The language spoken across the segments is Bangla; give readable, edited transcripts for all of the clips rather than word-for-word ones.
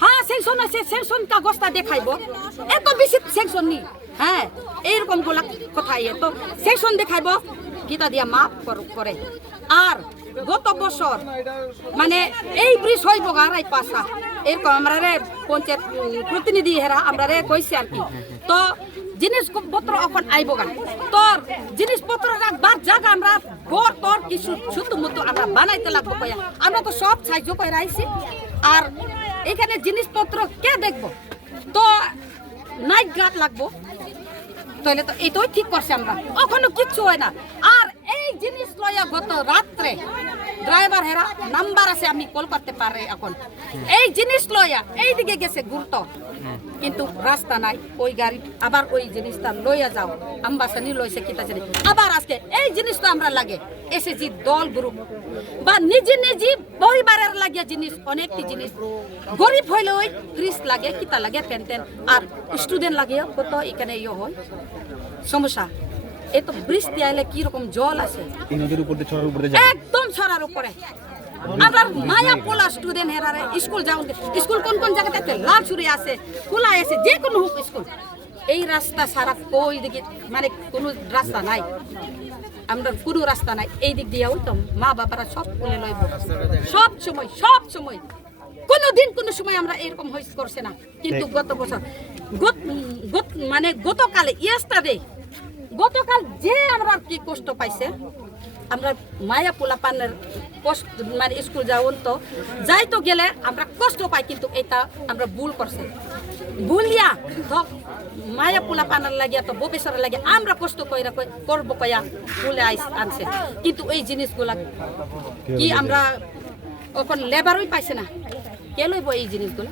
হ্যাঁ সেকশন আছে সেকশন কাগজটা দেখাইবো এত বেশি সেকশন নি হ্যাঁ এইরকম গুলা কথা তো সেকশন দেখাইবো গীতা দিয়া মাপ করে আর গত বছর মানে এই ব্রিজ হইব গারাই পাশা এরকম আমরা পঞ্চায়েত প্রতিনিধি হেরা আমরা কইছি আর কি তো জিনিসপত্র এখন আইব গান তোর জিনিসপত্র রাখবার জায়গা আমরা ঘর তোর কিছু ছোট মতো আমরা বানাইতে লাগবো কয়া আমরা তো সব সাহায্য করে আইছি আর এখানে জিনিসপত্র কে দেখবো তো নাইট গার্ড লাগবো তাহলে তো এটাই ঠিক করছে আমরা ওখানে কিচ্ছু হয় না আর এই জিনিস লইয়া গত রাত্রে ড্রাইভার হেরা নাম্বার আছে আমি কল করতে পারে এখন এই জিনিস লইয়া এইদিকে গেছে গুরুত্ব কিন্তু রাস্তা নাই ওই গাড়ি আবার ওই জিনিসটা লইয়া যাও আম্বাসা নি লইছে কিতা জানি আবার আজকে এই জিনিসটা আমরা লাগে এসএসজি দল গ্রুপ বা নিজে নিজে পরিবারের লাগিয়া জিনিস অনেকটি জিনিস গরিব হইলে ওই ফ্রিজ লাগে কিতা লাগে পেন আর স্টুডেন্ট লাগে কত এখানে ইয়ে হয় সমস্যা এই তো বৃষ্টি আইলে কি রকম জল আছে এই নদীর উপর দিয়ে ছড়ার উপরে একদম ছড়ার উপরে আমরা মায়া পোলা স্টুডেন্ট হেরারে স্কুল যাও স্কুল কোন কোন জায়গাতে আছে লালছুরি আছে খোলা আছে যে কোনো হোক স্কুল এই রাস্তা সারা কই দিকে মানে কোনো রাস্তা নাই আমরা কোনো রাস্তা নাই এই দিক দিয়ে তো মা বাবারা সব কোলে লইব সব সময় কোনোদিন কোনো সময় আমরা এরকম হইস করছে না কিন্তু গত বছর মানে গতকালে ইয়েস্টারডে গতকাল যে আমরা কি কষ্ট পাইছে আমরা মায়া পোলা পানের মানে স্কুল যাওন তো যাই তো গেলে আমরা কষ্ট পাই কিন্তু এটা আমরা ভুল করছে ভুলিয়া ধক মায়া পোলা পানার লাগিয়া তো ভবিষ্যতের লাগিয়া আমরা কষ্ট কইরা করবো কয়া বলে আনছে কিন্তু এই জিনিসগুলা কি আমরা ওখন লেবারই পাইছে না কে লইব এই জিনিসগুলো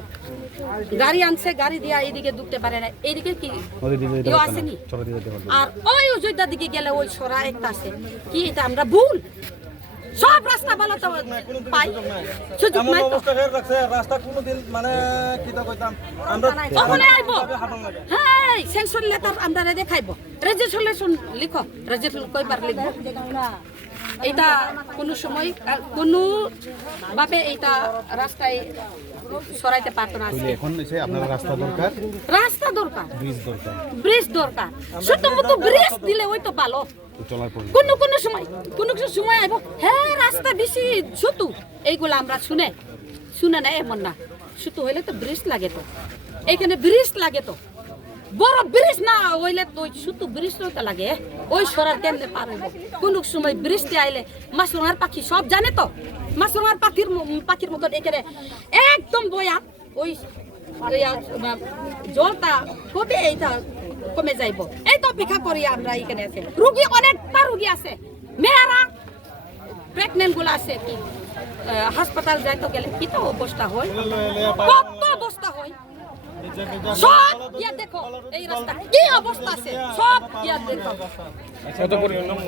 গাড়ি আনছে গাড়ি দিয়া এইদিকে ঢুকতে পারে না এইদিকে কি আসেনি আর ওই অযোধ্যার দিকে গেলে ওই সরা একটা আছে কি এটা আমরা ভুল সব রাস্তা ভালো তো পাই সুযোগ নাই তো রাস্তা কোনদিন মানে কিটা কইতাম আমরা ওখানে আইবো হ্যাঁ সেনসর লেটার আমরা দেখাইবো রেজিস্ট্রেশন লিখো রেজিস্ট্রেশন কইবার লিখবো এটা কোনো সময় কোনো ভাবে এটা রাস্তায় সরাইতে পারতো না এখন এসে আপনার রাস্তা দরকার ব্রিজ দরকার শুধুমাত্র ব্রিজ দিলে ওই তো ভালো কোনো সময় আইব হ্যাঁ রাস্তা বেশি ছোট এইগুলো আমরা শুনে না এমন না ছোট হইলে তো ব্রিজ লাগে তো এইখানে ব্রিজ লাগে তো বড় ব্রিজ না হইলে তো শুধু ব্রিজ তো লাগে ওই সরার কেমনে পার হইব কোন সময় বৃষ্টি আইলে মাছরাঙার পাখি সব জানে তো মাছরাঙার পাখির মতন এখানে একদম বয়া ওই জলটা কবে এইটা কমে যাইব এই তো অপেক্ষা করি আমরা এখানে আছে রোগী অনেকটা রোগী আছে মেয়েরা প্রেগনেন্ট গুলো আছে কি হাসপাতাল যাইতে গেলে কি তো অবস্থা হয় কত অবস্থা হয় সব দেখো এই রাস্তা কি অবস্থা আছে সব দেখো